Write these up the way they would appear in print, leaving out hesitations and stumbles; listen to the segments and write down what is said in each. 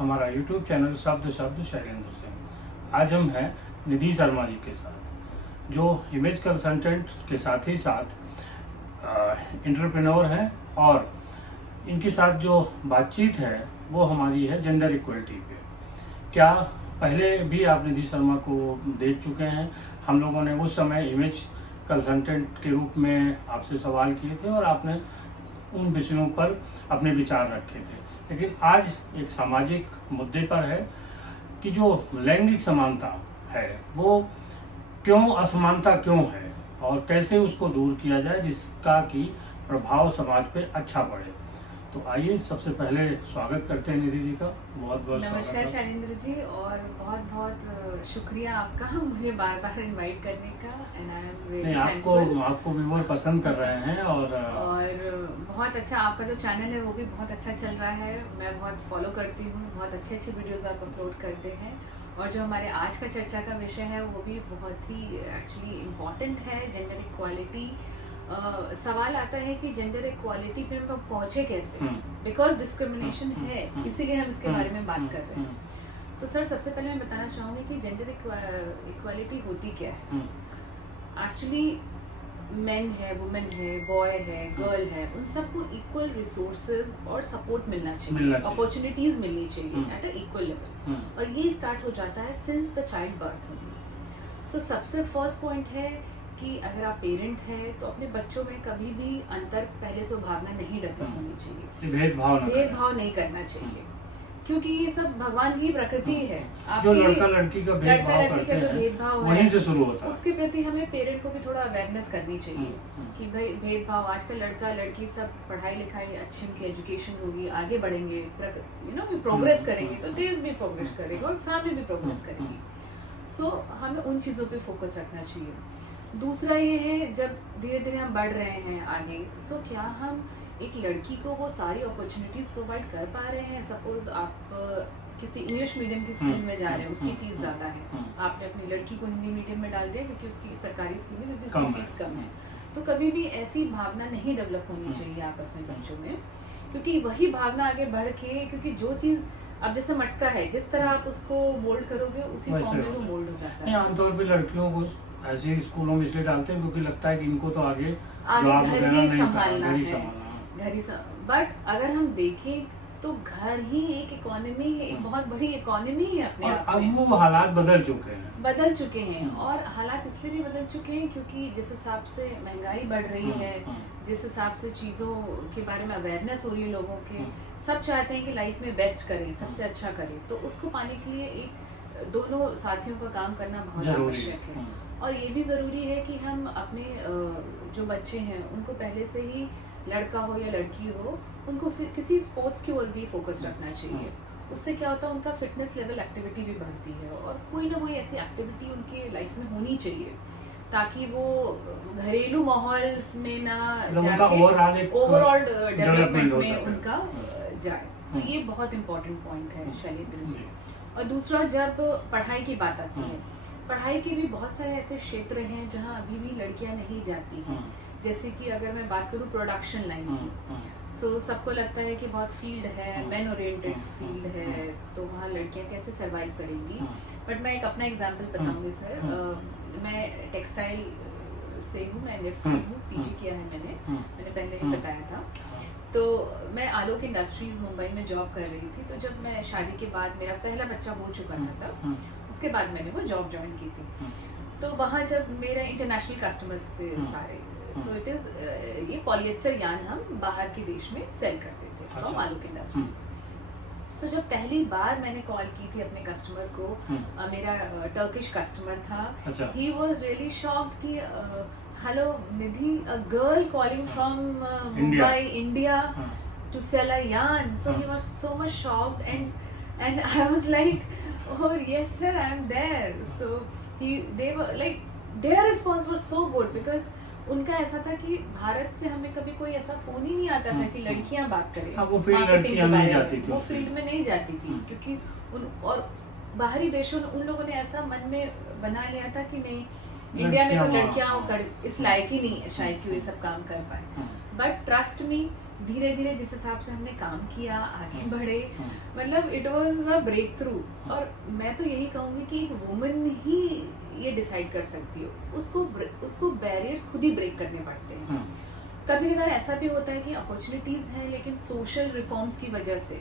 हमारा YouTube channel शब्द शब्द शैलेंद्र सिंह। आज हम हैं निधि शर्मा जी के साथ, जो इमेज कंसल्टेंट के साथ ही साथ एंटरप्रेन्योर हैं, और इनके साथ जो बातचीत है वो हमारी है जेंडर इक्वलिटी पे। क्या पहले भी आप निधि शर्मा को देख चुके हैं? हम लोगों ने उस समय इमेज कंसल्टेंट के रूप में आपसे सवाल किए थे और आपने उन विषयों पर अपने विचार रखे थे। लेकिन आज एक सामाजिक मुद्दे पर है कि जो लैंगिक समानता है वो क्यों, असमानता क्यों है और कैसे उसको दूर किया जाए जिसका कि प्रभाव समाज पे अच्छा पड़े। तो आइए सबसे पहले स्वागत करते हैं निधि जी का। बहुत बहुत नमस्कार शैलेंद्र जी, और बहुत बहुत शुक्रिया आपका मुझे बार बार इनवाइट करने का। And I am really thankful. आपको व्यूअर पसंद कर रहे हैं और बहुत अच्छा आपका जो चैनल है वो भी बहुत अच्छा चल रहा है। मैं बहुत फॉलो करती हूँ, बहुत अच्छे अच्छे वीडियोस आप अपलोड करते हैं। और जो हमारे आज का चर्चा का विषय है वो भी बहुत ही एक्चुअली इम्पॉर्टेंट है, जेंडर इक्वालिटी। सवाल आता है कि जेंडर इक्वालिटी पे हम पहुंचे कैसे, बिकॉज डिस्क्रिमिनेशन है, इसीलिए हम इसके बारे में बात कर रहे हैं। तो सर, सबसे पहले मैं बताना चाहूँगी कि जेंडर इक्वालिटी होती क्या है। एक्चुअली मेन है, वुमेन है, बॉय है, गर्ल है, उन सबको इक्वल रिसोर्सेज और सपोर्ट मिलना चाहिए, अपॉर्चुनिटीज मिलनी चाहिए एट अ इक्वल लेवल। और ये स्टार्ट हो जाता है सिंस द चाइल्ड बर्थ। सो सबसे फर्स्ट पॉइंट है कि अगर आप पेरेंट हैं तो अपने बच्चों में कभी भी अंतर पहले से भावना नहीं डेवलप होनी चाहिए, भेदभाव नहीं करना चाहिए, क्योंकि ये सब भगवान की प्रकृति है। जो लड़का लड़की का जो भेदभाव है वहीं से शुरू होता है। उसके प्रति हमें पेरेंट को भी थोड़ा अवेयरनेस करनी चाहिए कि भाई भेदभाव, आजकल लड़का लड़की सब पढ़ाई लिखाई अच्छी, उनकी एजुकेशन होगी, आगे बढ़ेंगे, प्रोग्रेस करेंगे तो देश भी प्रोग्रेस करेगा और फैमिली भी प्रोग्रेस करेगी। सो हमें उन चीज़ों पे फोकस रखना चाहिए। दूसरा ये है, जब धीरे धीरे हम बढ़ रहे हैं आगे, सो क्या हम एक लड़की को वो सारी अपॉर्चुनिटीज प्रोवाइड कर पा रहे हैं। सपोज आप किसी इंग्लिश मीडियम की स्कूल में जा रहे हैं, उसकी फीस ज़्यादा है, आपने अपनी लड़की को हिंदी मीडियम में डाल दिया क्योंकि उसकी सरकारी स्कूल में क्योंकि उसकी फीस कम है। तो कभी भी ऐसी भावना नहीं डेवलप होनी चाहिए आपस में बच्चों में, क्योंकि वही भावना आगे बढ़ के, क्योंकि जो चीज़ अब जैसे मटका है, जिस तरह आप उसको मोल्ड करोगे उसी फॉर्म में वो मोल्ड हो जाता है। आमतौर पे लड़कियों को ऐसे स्कूलों में इसलिए डालते हैं क्योंकि लगता है कि इनको तो आगे घर ही संभालना है। बट अगर हम देखें तो घर ही एक इकोनॉमी है, एक बहुत बड़ी इकोनॉमी है अपने आप में। अब वो हालात बदल चुके हैं और हालात इसलिए भी बदल चुके हैं क्योंकि जिस हिसाब से महंगाई बढ़ रही है, जिस हिसाब से चीज़ों के बारे में अवेयरनेस हो रही है लोगों के, सब चाहते हैं कि लाइफ में बेस्ट करें, सबसे अच्छा करें। तो उसको पाने के लिए एक दोनों साथियों का काम करना बहुत आवश्यक है। और ये भी ज़रूरी है कि हम अपने जो बच्चे हैं उनको पहले से ही, लड़का हो या लड़की हो, उनको किसी स्पोर्ट्स की ओर भी फोकस रखना चाहिए। उससे क्या होता है, उनका फिटनेस लेवल, एक्टिविटी भी बढ़ती है, और कोई ना कोई ऐसी एक्टिविटी उनके लाइफ में होनी चाहिए ताकि वो घरेलू माहौल में ना जाके ओवरऑल डेवलपमेंट में उनका जाए। तो ये बहुत इम्पोर्टेंट पॉइंट है शैलेंद्र जी। और दूसरा, जब पढ़ाई की बात आती है, पढ़ाई के भी बहुत सारे ऐसे क्षेत्र हैं जहाँ अभी भी लड़कियाँ नहीं जाती हैं। जैसे कि अगर मैं बात करूँ प्रोडक्शन लाइन की, सो सबको लगता है कि बहुत फील्ड है, मेन ओरिएंटेड फील्ड है, तो वहाँ लड़कियाँ कैसे सर्वाइव करेंगी। बट मैं एक अपना एग्जांपल बताऊंगी सर। मैं टेक्सटाइल से हूँ, मैं निफ्टी हूँ, पीजी किया है मैंने पहले ही बताया था। तो मैं आलोक इंडस्ट्रीज मुंबई में जॉब कर रही थी। तो जब मैं शादी के बाद, मेरा पहला बच्चा हो चुका था तब, उसके बाद मैंने वो जॉब ज्वाइन की थी। तो वहाँ जब मेरा इंटरनेशनल कस्टमर्स थे सारे, सो इट इज़ ये पॉलिएस्टर यान हम बाहर के देश में सेल करते थे फ्रॉम आलोक इंडस्ट्रीज। सो जब पहली बार मैंने कॉल की थी अपने कस्टमर को, मेरा टर्किश कस्टमर था, ही वाज रियली शॉक्ड कि hello Nidhi, a girl calling from Mumbai, India to sell a yarn. So he was so much shocked, and I was like, oh yes sir, I am there. So they were like, their response was so good because उनका ऐसा था कि भारत से हमें कभी कोई ऐसा phone ही नहीं आता था कि लड़कियां बात करें, वो फील्ड में नहीं जाती थी, क्योंकि और बाहरी देशों उन लोगों ने ऐसा मन में बना लिया था कि नहीं, इंडिया में तो लड़कियां इस लायक ही नहीं है शायद कि ये सब काम कर पाए। बट ट्रस्ट मी, धीरे धीरे जिस हिसाब से हमने काम किया, आगे बढ़े, मतलब it was a breakthrough. और मैं तो यही कहूँगी कि एक वुमन ही ये डिसाइड कर सकती हो, उसको बैरियर्स खुद ही ब्रेक करने पड़ते हैं। कभी कभार ऐसा भी होता है कि अपॉर्चुनिटीज हैं, लेकिन सोशल रिफॉर्म्स की वजह से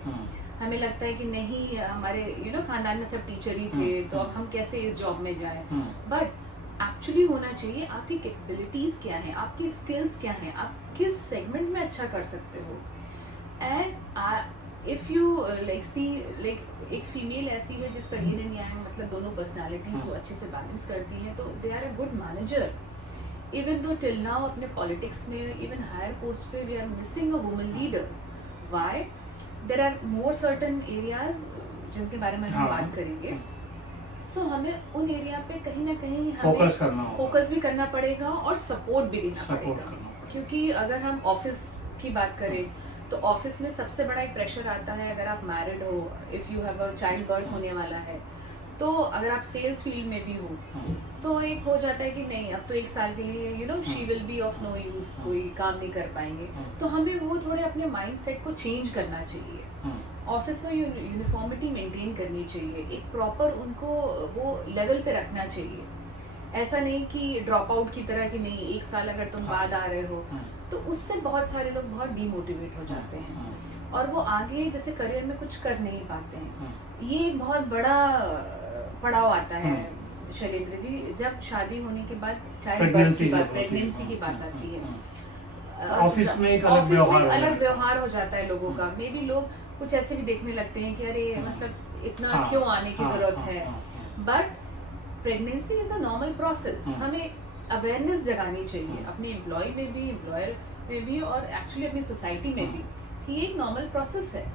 हमें लगता है कि नहीं, हमारे खानदान में सब टीचर ही थे, तो अब हम कैसे इस जॉब में जाएं। बट एक्चुअली होना चाहिए आपकी कैपेबिलिटीज क्या हैं, आपकी स्किल्स क्या हैं, आप किस सेगमेंट में अच्छा कर सकते हो। एंड इफ यू लाइक एक फीमेल ऐसी है जिसका yin and yang, मतलब दोनों पर्सनालिटीज वो अच्छे से बैलेंस करती हैं, तो they are a good manager. Even though till now अपने पॉलिटिक्स में, इवन हायर पोस्ट पे we are missing a woman leaders. Why? There are more certain areas जिनके बारे में हम बात करेंगे। सो हमें उन एरिया पे कहीं ना कहीं फोकस भी करना पड़ेगा और सपोर्ट भी देना पड़ेगा। क्योंकि अगर हम ऑफिस की बात करें तो ऑफिस में सबसे बड़ा एक प्रेशर आता है, अगर आप मैरिड हो, if you have a child birth होने वाला है, तो अगर आप सेल्स फील्ड में भी हो तो एक हो जाता है कि नहीं, अब तो 1 साल के लिए she will be of no use, कोई काम नहीं कर पाएंगे। तो हमें वो थोड़े अपने माइंड सेट को चेंज करना चाहिए। ऑफिस में यूनिफॉर्मिटी मेंटेन करनी चाहिए, एक प्रॉपर उनको वो लेवल पे रखना चाहिए। ऐसा नहीं कि ड्रॉप आउट की तरह कि नहीं 1 साल अगर तुम बाद आ रहे हो, तो उससे बहुत सारे लोग बहुत डीमोटिवेट हो जाते हैं और वो आगे जैसे करियर में कुछ कर नहीं पाते हैं। ये बहुत बड़ा पड़ाव आता है शैलेंद्र जी, जब शादी होने के बाद चाइल्ड बर्थ की बात, प्रेगनेंसी की बात आती है, ऑफिस में एक अलग व्यवहार हो जाता है लोगों का। मे बी लोग कुछ ऐसे भी देखने लगते हैं कि अरे मतलब इतना क्यों आने की जरूरत है। But pregnancy is a normal process. हमें अवेयरनेस जगानी चाहिए अपने एम्प्लॉय में भी, एम्प्लॉयर में भी, और एक्चुअली अपनी सोसाइटी में भी कि ये एक नॉर्मल प्रोसेस है।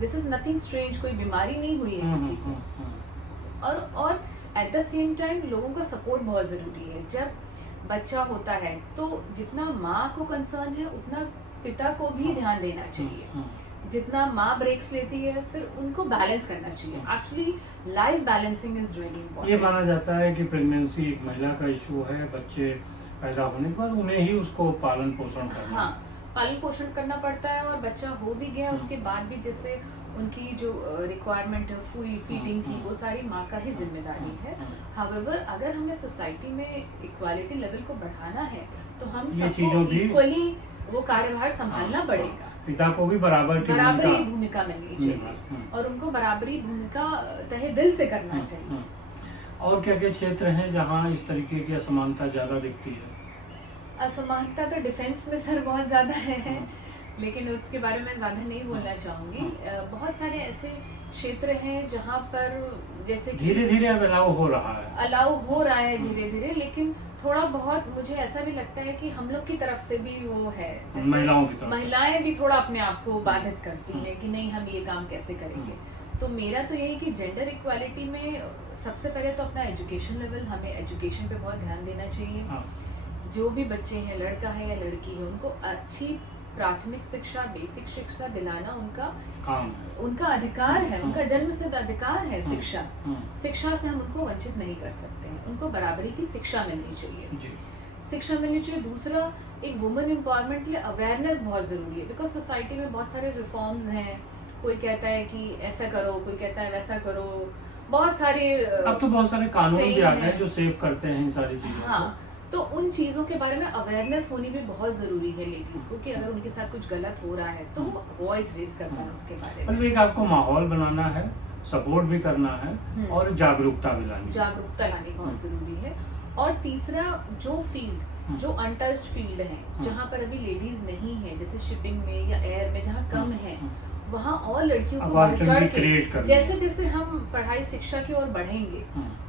दिस इज नथिंग स्ट्रेंज, कोई बीमारी नहीं हुई है किसी को। और एट द सेम टाइम लोगों का सपोर्ट बहुत ज़रूरी है। जब बच्चा होता है तो जितना माँ को कंसर्न है उतना पिता को भी ध्यान देना चाहिए। जितना माँ ब्रेक्स लेती है फिर उनको बैलेंस करना चाहिए। Actually life balancing is really important. ये माना जाता है कि प्रेगनेंसी एक महिला का इशू है, बच्चे पैदा होने के बाद उन्हें ही उसको पालन पोषण करना, पालन पोषण करना पड़ता है। और बच्चा हो भी गया उसके बाद भी जैसे उनकी जो रिक्वायरमेंट है फीडिंग की, वो सारी माँ का ही जिम्मेदारी है। हाउएवर अगर हमें सोसाइटी में इक्वालिटी लेवल को बढ़ाना है तो हम सबको इक्वली वो कार्यभार संभालना पड़ेगा। पिता को भी बराबर ही भूमिका मिलनी चाहिए और उनको बराबरी भूमिका तहे दिल से करना चाहिए। और क्या क्या क्षेत्र हैं जहाँ इस तरीके की असमानता ज्यादा दिखती है? असमानता तो डिफेंस में सर बहुत ज्यादा है, लेकिन उसके बारे में ज़्यादा नहीं बोलना चाहूँगी। बहुत सारे ऐसे क्षेत्र हैं जहाँ पर जैसे धीरे धीरे अलाउ हो रहा है धीरे धीरे, लेकिन थोड़ा बहुत मुझे ऐसा भी लगता है कि हम लोग की तरफ से भी वो है, महिलाएं भी थोड़ा अपने आप को बाधित करती हैं कि नहीं हम ये काम कैसे करेंगे। तो मेरा तो यही कि जेंडर इक्वालिटी में सबसे पहले तो अपना एजुकेशन लेवल, हमें एजुकेशन पे बहुत ध्यान देना चाहिए। जो भी बच्चे हैं, लड़का है या लड़की है, उनको अच्छी प्राथमिक शिक्षा, बेसिक शिक्षा दिलाना उनका अधिकार है, उनका जन्मसिद्ध अधिकार है। शिक्षा से हम उनको वंचित नहीं कर सकते हैं। उनको बराबरी की शिक्षा मिलनी चाहिए, शिक्षा मिलनी चाहिए। दूसरा, एक वुमेन एम्पावरमेंट के लिए अवेयरनेस बहुत जरूरी है, बिकॉज सोसाइटी में बहुत सारे रिफॉर्म्स हैं। कोई कहता है कि ऐसा करो, कोई कहता है वैसा करो, बहुत सारे अब तो बहुत सारे कानून भी आ गए जो सेव करते हैं इन सारी चीजों। तो उन चीज़ों के बारे में अवेयरनेस होनी भी बहुत ज़रूरी है लेडीज़ को, कि अगर उनके साथ कुछ गलत हो रहा है तो वॉइस रेज करना है उसके बारे में। एक आपको माहौल बनाना है, सपोर्ट भी करना है और जागरूकता भी लानी बहुत ज़रूरी है। और तीसरा, जो फील्ड जो अनटच्ड फील्ड है, जहाँ पर अभी लेडीज़ नहीं है, जैसे शिपिंग में या एयर में जहाँ कम है, वहाँ और लड़कियों को बढ़ चढ़ के, जैसे जैसे हम पढ़ाई शिक्षा की ओर बढ़ेंगे,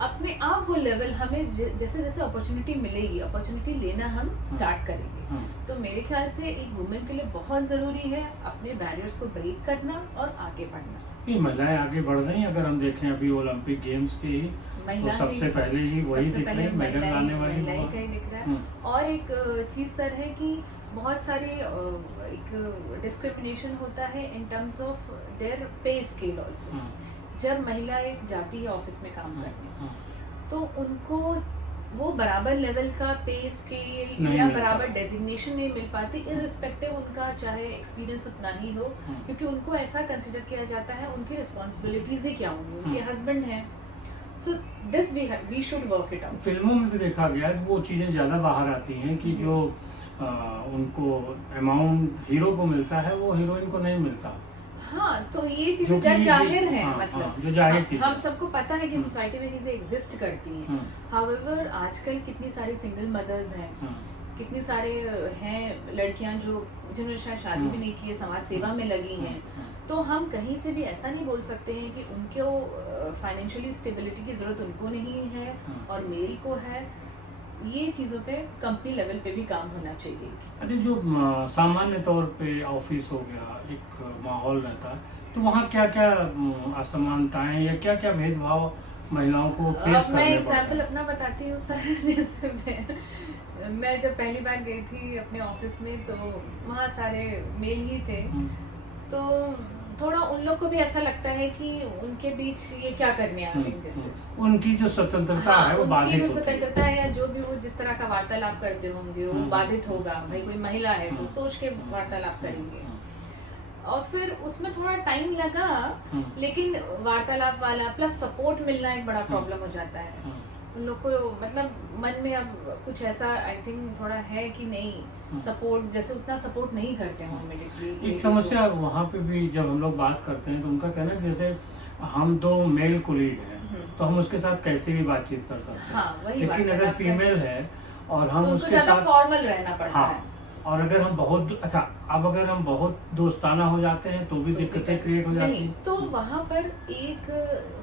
अपने आप वो लेवल हमें जैसे जैसे अपॉर्चुनिटी मिलेगी, अपॉर्चुनिटी लेना हम स्टार्ट करेंगे। तो मेरे ख्याल से एक वुमेन के लिए बहुत जरूरी है अपने बैरियर्स को ब्रेक करना और आगे बढ़ना। ये महिलाएं आगे बढ़ रही हैं। अगर हम देखें अभी ओलंपिक गेम्स की, तो सबसे पहले ही वही दिख रही है, मेडल लाने वाली महिलाएं का ही दिख रहा है। और एक चीज सर है कि बहुत सारे एक डिस्क्रिमिनेशन होता है इन टर्म्स ऑफ देयर पे स्केल ऑल्सो। जब महिला एक जाती है ऑफिस में काम करने, तो उनको वो बराबर लेवल का पे स्केल नहीं या मिलता। बराबर डेजिग्नेशन नहीं मिल पाती, इररिस्पेक्टिव उनका चाहे एक्सपीरियंस उतना ही हो, क्योंकि उनको ऐसा कंसिडर किया जाता है उनकी रिस्पॉन्सिबिलिटीज ही क्या होंगी, उनके हस्बैंड हैं। So this we should work it out. फिल्मों में भी देखा गया कि वो चीज़ें ज़्यादा बाहर आती हैं कि जो उनको अमाउंट हीरो को मिलता है वो हीरोइन को नहीं मिलता। हाँ, तो ये जो चीजें कि जाहिर है, हाँ, मतलब हाँ, जो जाहिर चीज़ हम है। सबको पता है कि सोसाइटी में चीजें एग्जिस्ट करती हैं। हाउएवर आजकल कितनी सारी सिंगल मदर्स हैं, कितनी सारे हैं लड़कियां जो जिन्होंने शायद शादी भी नहीं की है, समाज सेवा में लगी हैं। तो हम कहीं से भी ऐसा नहीं बोल सकते हैं कि उनको फाइनेंशियली स्टेबिलिटी की जरूरत उनको नहीं है और मेल को है। ये चीज़ों पे कंपनी लेवल पे भी काम होना चाहिए। अच्छा, जो सामान्य तौर पे ऑफिस हो गया एक माहौल रहता है, तो वहाँ क्या क्या असमानताएं या क्या क्या भेदभाव महिलाओं को फेस मैं करने एग्जाम्पल पड़ते हैं? अपना बताती हूँ सर। जैसे मैं जब पहली बार गई थी अपने ऑफिस में, तो वहाँ सारे मेल ही थे। तो थोड़ा उन लोग को भी ऐसा लगता है कि उनके बीच ये क्या करने आ रहे हैं, जैसे उनकी जो स्वतंत्रता है वो उनकी बाधित जो होती है। स्वतंत्रता है या जो भी वो जिस तरह का वार्तालाप करते होंगे वो बाधित होगा। भाई कोई महिला है तो सोच के वार्तालाप करेंगे। और फिर उसमें थोड़ा टाइम लगा, लेकिन वार्तालाप वाला प्लस सपोर्ट मिलना एक बड़ा प्रॉब्लम हो जाता है उन लोग को। मतलब मन में अब कुछ ऐसा आई थिंक थोड़ा है कि नहीं, सपोर्ट जैसे उतना सपोर्ट नहीं करते हैं मिलिट्री। एक समस्या वहाँ पे भी जब हम लोग बात करते हैं तो उनका कहना है जैसे हम दो मेल कोलीग हैं तो हम उसके साथ कैसे भी बातचीत कर सकते हैं। हाँ, वही लेकिन अगर फीमेल है और हम तो उसके साथ फॉर्मल रहना पड़ता है। और अगर हम बहुत अच्छा, अब अगर हम बहुत दोस्ताना हो जाते हैं तो भी दिक्कतें क्रिएट हो जाती हैं। तो वहाँ पर एक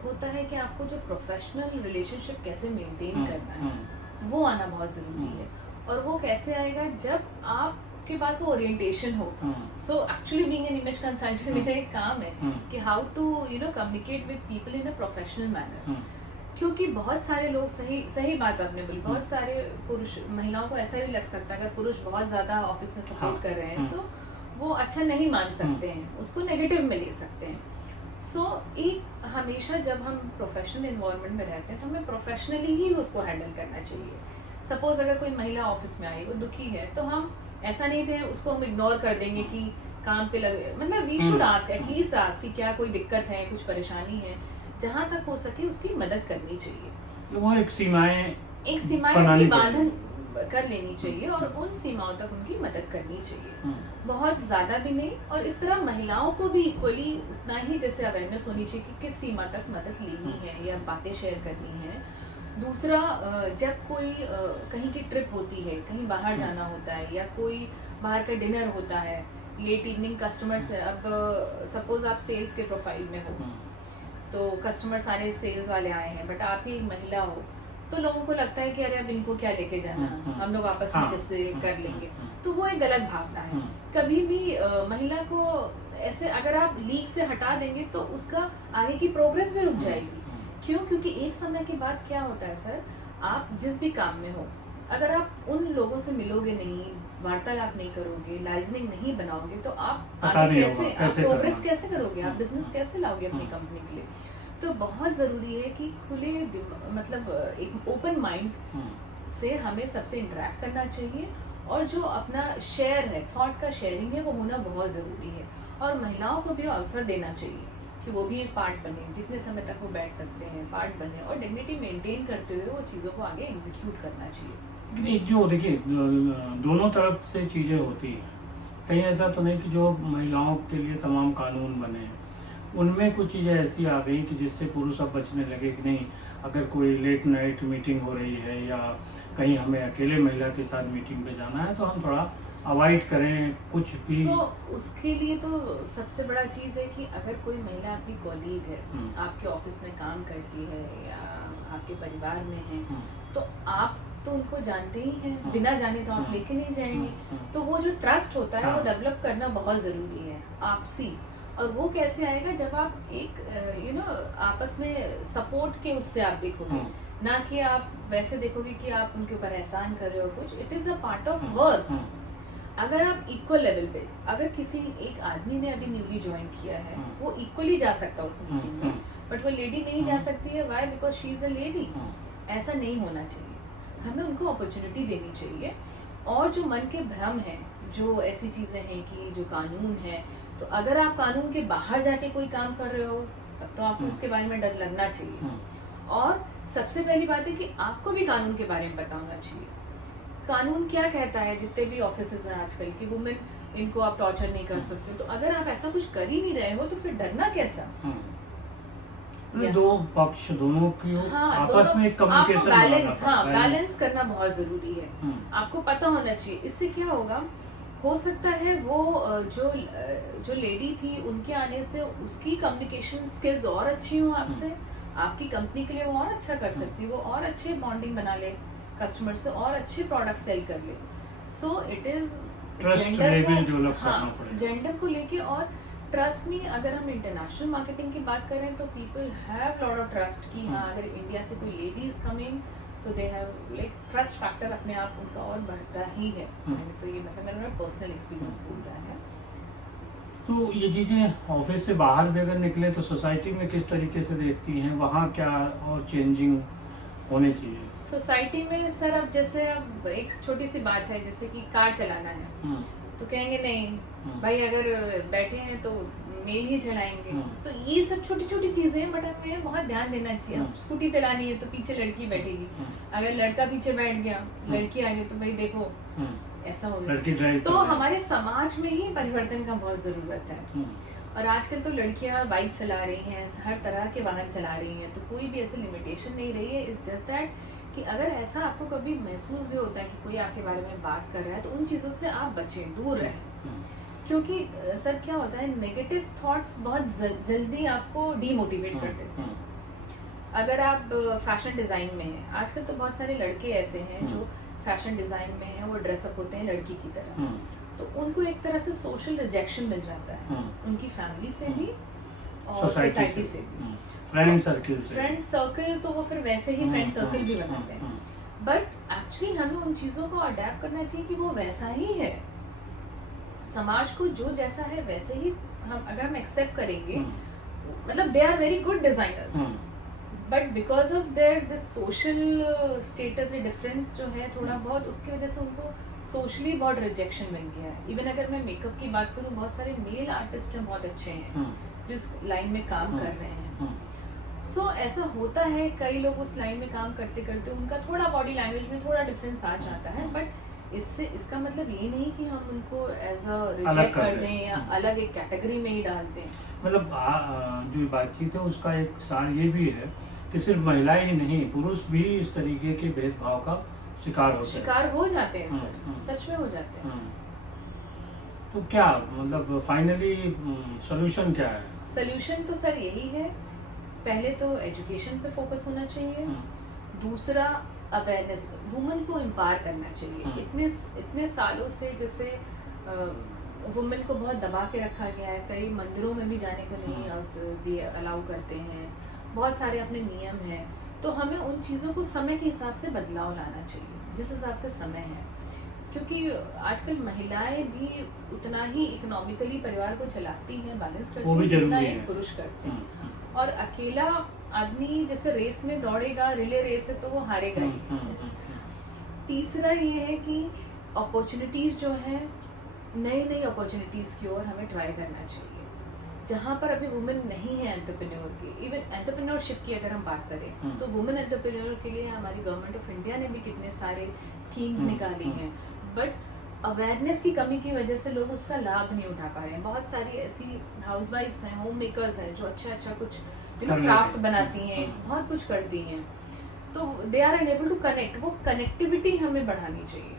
होता है कि आपको जो प्रोफेशनल रिलेशनशिप कैसे मेंटेन करना है वो आना बहुत जरूरी है। और वो कैसे आएगा जब आपके पास वो ओरिएंटेशन होगा। So actually being an image consultant मेरा एक काम है कि how to communicate with people in a professional manner. क्योंकि बहुत सारे लोग सही बात आपने बोली, बहुत सारे पुरुष महिलाओं को ऐसा भी लग सकता है अगर पुरुष बहुत ज्यादा ऑफिस में सपोर्ट कर रहे हैं तो वो अच्छा नहीं मान सकते हैं, उसको नेगेटिव में ले सकते हैं। सो एक हमेशा जब हम प्रोफेशनल एनवायरनमेंट में रहते हैं तो हमें प्रोफेशनली ही उसको हैंडल करना चाहिए। सपोज अगर कोई महिला ऑफिस में आई, वो दुखी है, तो हम ऐसा नहीं थे उसको हम इग्नोर कर देंगे कि काम पे लगे। मतलब we should ask, at least ask कि क्या कोई दिक्कत है, कुछ परेशानी है। जहाँ तक हो सके उसकी मदद करनी चाहिए। तो वो एक सीमाएं अपनी बांधन कर लेनी चाहिए और उन सीमाओं तक उनकी मदद करनी चाहिए। बहुत ज्यादा भी नहीं। और इस तरह महिलाओं को भी इक्वली उतना ही जैसे अवेयरनेस होनी चाहिए कि किस सीमा तक मदद लेनी है या बातें शेयर करनी है। दूसरा, जब कोई कहीं की ट्रिप होती है, कहीं बाहर जाना होता है या कोई बाहर का डिनर होता है, लेट इवनिंग कस्टमर्स, अब सपोज आप सेल्स के प्रोफाइल में हो तो कस्टमर सारे सेल्स वाले आए हैं बट आप ही एक महिला हो, तो लोगों को लगता है कि अरे अब इनको क्या लेके जाना, हम लोग आपस में जैसे कर लेंगे। तो वो एक गलत भावना है। कभी भी महिला को ऐसे अगर आप लीग से हटा देंगे तो उसका आगे की प्रोग्रेस भी रुक जाएगी। क्यों? क्योंकि एक समय के बाद क्या होता है सर, आप जिस भी काम में हो, अगर आप उन लोगों से मिलोगे नहीं, वार्तालाप नहीं करोगे, लाइजनिंग नहीं बनाओगे तो आप आगे कैसे प्रोग्रेस कैसे करोगे, आप बिजनेस कैसे लाओगे अपनी कंपनी के लिए। तो बहुत जरूरी है कि खुले मतलब एक ओपन माइंड से हमें सबसे इंटरेक्ट करना चाहिए और जो अपना शेयर है, थॉट का शेयरिंग है, वो होना बहुत जरूरी है। और महिलाओं को भी अवसर देना चाहिए कि वो भी एक पार्ट बने, जितने समय तक वो बैठ सकते हैं पार्ट बने और डिग्निटी मेंटेन करते हुए वो चीज़ों को आगे एग्जीक्यूट करना चाहिए। लेकिन एक जो देखिए दोनों तरफ से चीज़ें होती हैं, कहीं ऐसा तो नहीं कि जो महिलाओं के लिए तमाम कानून बने हैं उनमें कुछ चीज़ें ऐसी आ गई कि जिससे पुरुष अब बचने लगे कि नहीं, अगर कोई लेट नाइट मीटिंग हो रही है या कहीं हमें अकेले महिला के साथ मीटिंग पे जाना है तो हम थोड़ा अवॉइड करें कुछ भी। उसके लिए तो सबसे बड़ा चीज़ है कि अगर कोई महिला आपकी कॉलीग है, आपके ऑफिस में काम करती है या आपके परिवार में है, तो आप तो उनको जानते ही हैं, बिना जाने तो आप लेके नहीं जाएंगे। तो वो जो ट्रस्ट होता है वो डेवलप करना बहुत ज़रूरी है आपसी। और वो कैसे आएगा जब आप एक आपस में सपोर्ट के उससे आप देखोगे, ना कि आप वैसे देखोगे कि आप उनके ऊपर एहसान कर रहे हो कुछ। It is a part of work. अगर आप इक्वल लेवल पे, अगर किसी एक आदमी ने अभी न्यूली ज्वाइन किया है, वो इक्वली जा सकता है उस मीटिंग में, बट वो लेडी नहीं जा सकती है। Why? Because she is a lady. ऐसा नहीं होना चाहिए। हमें उनको अपॉर्चुनिटी देनी चाहिए। और जो मन के भ्रम है, जो ऐसी चीज़ें हैं कि जो कानून है, तो अगर आप कानून के बाहर जाके कोई काम कर रहे हो तब तो आपको इसके बारे में डर लगना चाहिए। और सबसे पहली बात है कि आपको भी कानून के बारे में पता होना चाहिए। कानून क्या कहता है, जितने भी ऑफिसेज हैं आजकल की, वुमेन इनको आप टॉर्चर नहीं कर सकते। तो अगर आप ऐसा कुछ कर ही नहीं रहे हो तो फिर डरना कैसा? दो पक्ष दोनों की आपस में एक कम्युनिकेशन बैलेंस करना बहुत जरूरी है। आपको पता होना चाहिए। इससे क्या होगा, हो सकता है वो जो लेडी थी उनके आने से उसकी कम्युनिकेशन स्किल्स और अच्छी हो आपसे, आपकी कंपनी के लिए वो और अच्छा कर सकती है, वो और अच्छे बॉन्डिंग बना ले कस्टमर से और अच्छे प्रोडक्ट सेल कर ले। सो इट इज जेंडर को लेके। और ट्रस्ट में अगर हम इंटरनेशनल मार्केटिंग की बात करें तो people have lot of trust कि हाँ अगर इंडिया से कोई lady is coming so they have like trust factor अपने आप उनका और बढ़ता ही है। मैंने तो ये मतलब मेरा पर्सनल एक्सपीरियंस बोल रहा है। तो ये चीज़ें ऑफिस से बाहर भी अगर निकले तो सोसाइटी में किस तरीके से देखती हैं, वहाँ क्या और चेंजिंग होने चाहिए सोसाइटी में? सर अब जैसे अब एक छोटी सी बात है, जैसे कि कार चलाना है तो कहेंगे नहीं भाई अगर बैठे हैं तो मेल ही चलाएंगे। तो ये सब छोटी छोटी चीजें हैं, बट हमें बहुत ध्यान देना चाहिए। अब स्कूटी चलानी है तो पीछे लड़की बैठेगी, अगर लड़का पीछे बैठ गया, लड़की आ गई तो भाई देखो ऐसा हो गया। तो हमारे समाज में ही परिवर्तन का बहुत जरूरत है। और आजकल तो लड़कियां बाइक चला रही हैं, हर तरह के वाहन चला रही हैं, तो कोई भी ऐसी लिमिटेशन नहीं रही है। इट्स जस्ट दैट कि अगर ऐसा आपको कभी महसूस भी होता है कि कोई आपके बारे में बात कर रहा है तो उन चीज़ों से आप बचें, दूर रहें। क्योंकि सर क्या होता है, नेगेटिव थॉट्स बहुत जल्दी आपको डीमोटिवेट कर देते हैं। अगर आप फैशन डिज़ाइन में हैं, आजकल तो बहुत सारे लड़के ऐसे हैं जो फैशन डिज़ाइन में हैं, वो ड्रेसअप होते हैं लड़की की तरह, तो उनको एक तरह से सोशल रिजेक्शन मिल जाता है, उनकी फैमिली से भी और सोसाइटी से भी। फ्रेंड सर्कल तो वो फिर वैसे ही फ्रेंड सर्कल भी बनाते हैं, बट एक्चुअली हमें उन चीज़ों को अडेप्ट करना चाहिए कि वो वैसा ही है। समाज को जो जैसा है वैसे ही हम एक्सेप्ट करेंगे, मतलब they are very good designers, but because of their this social status difference जो है थोड़ा बहुत, उसकी वजह से उनको सोशली बहुत रिजेक्शन मिल गया है। इवन अगर मैं मेकअप की बात करूँ, बहुत सारे मेल आर्टिस्ट हैं बहुत अच्छे हैं जो इस लाइन में काम कर रहे हैं। सो ऐसा होता है, कई लोग उस लाइन में काम करते करते उनका थोड़ा बॉडी लैंग्वेज में थोड़ा डिफरेंस आ जाता है, बट इसका मतलब ये नहीं कि हम उनको एज अ रिजेक्ट कर दें या अलग एक कैटेगरी में ही डाल दें। मतलब जो बातचीत है उसका एक सार ये भी है कि सिर्फ महिलाएं ही नहीं, पुरुष भी इस तरीके के भेदभाव का शिकार हो जाते हैं सर, सच में हो जाते हैं। तो क्या मतलब फाइनली सॉल्यूशन क्या है? सॉल्यूशन तो सर यही है, पहले तो एजुकेशन पे फोकस होना चाहिए, दूसरा अवेयरनेस, वुमेन को एम्पावर करना चाहिए। इतने सालों से जैसे वुमेन को बहुत दबा के रखा गया है, कई मंदिरों में भी जाने को नहीं अलाउ करते हैं, बहुत सारे अपने नियम हैं, तो हमें उन चीज़ों को समय के हिसाब से बदलाव लाना चाहिए जिस हिसाब से समय है। क्योंकि आजकल महिलाएं भी उतना ही इकोनॉमिकली परिवार को चलाती हैं, बैलेंस करती हैं जितना एक पुरुष करते हैं। और अकेला आदमी जैसे रेस में दौड़ेगा, रिले रेस है तो वो हारेगा ही। तीसरा ये है कि अपॉर्चुनिटीज जो है, नई अपॉर्चुनिटीज की ओर हमें ट्राई करना चाहिए। जहाँ पर अभी वुमेन नहीं है एंटरप्रेन्योर की, इवन एंटरप्रेन्योरशिप की अगर हम बात करें तो वुमेन एंटरप्रेन्योर के लिए हमारी गवर्नमेंट ऑफ इंडिया ने भी कितने सारे स्कीम्स निकाली हैं, बट अवेयरनेस की कमी की वजह से लोग उसका लाभ नहीं उठा पा रहे हैं। बहुत सारी ऐसी हाउसवाइफ्स हैं, होम मेकर्स हैं जो अच्छा कुछ क्राफ्ट बनाती हैं, बहुत कुछ करती हैं, तो they are unable to connect. वो कनेक्टिविटी हमें बढ़ानी चाहिए।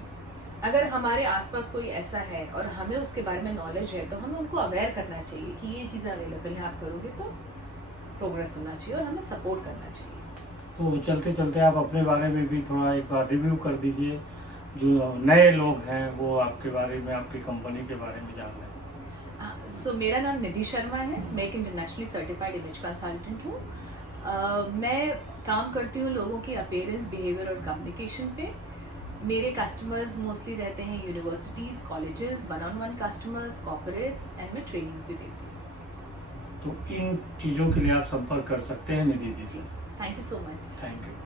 अगर हमारे आसपास कोई ऐसा है और हमें उसके बारे में नॉलेज है तो हमें उनको अवेयर करना चाहिए कि ये चीज़ें अवेलेबल है, आप करोगे तो प्रोग्रेस होना चाहिए और हमें सपोर्ट करना चाहिए। तो चलते चलते आप अपने बारे में भी थोड़ा एक बार रिव्यू कर दीजिए, जो नए लोग हैं वो आपके बारे में, आपकी कंपनी के बारे में जान लें। सो मेरा नाम निधि शर्मा है, मैं एक इंटरनेशनली सर्टिफाइड इमेज कंसल्टेंट हूँ। मैं काम करती हूँ लोगों की अपीयरेंस, बिहेवियर और कम्युनिकेशन पे। मेरे कस्टमर्स मोस्टली रहते हैं universities, colleges, 1-on-1 customers, corporates, and मैं ट्रेनिंग्स भी देती हूँ। तो इन चीज़ों के लिए आप संपर्क कर सकते हैं निधि जी से। Thank you so much. Thank you.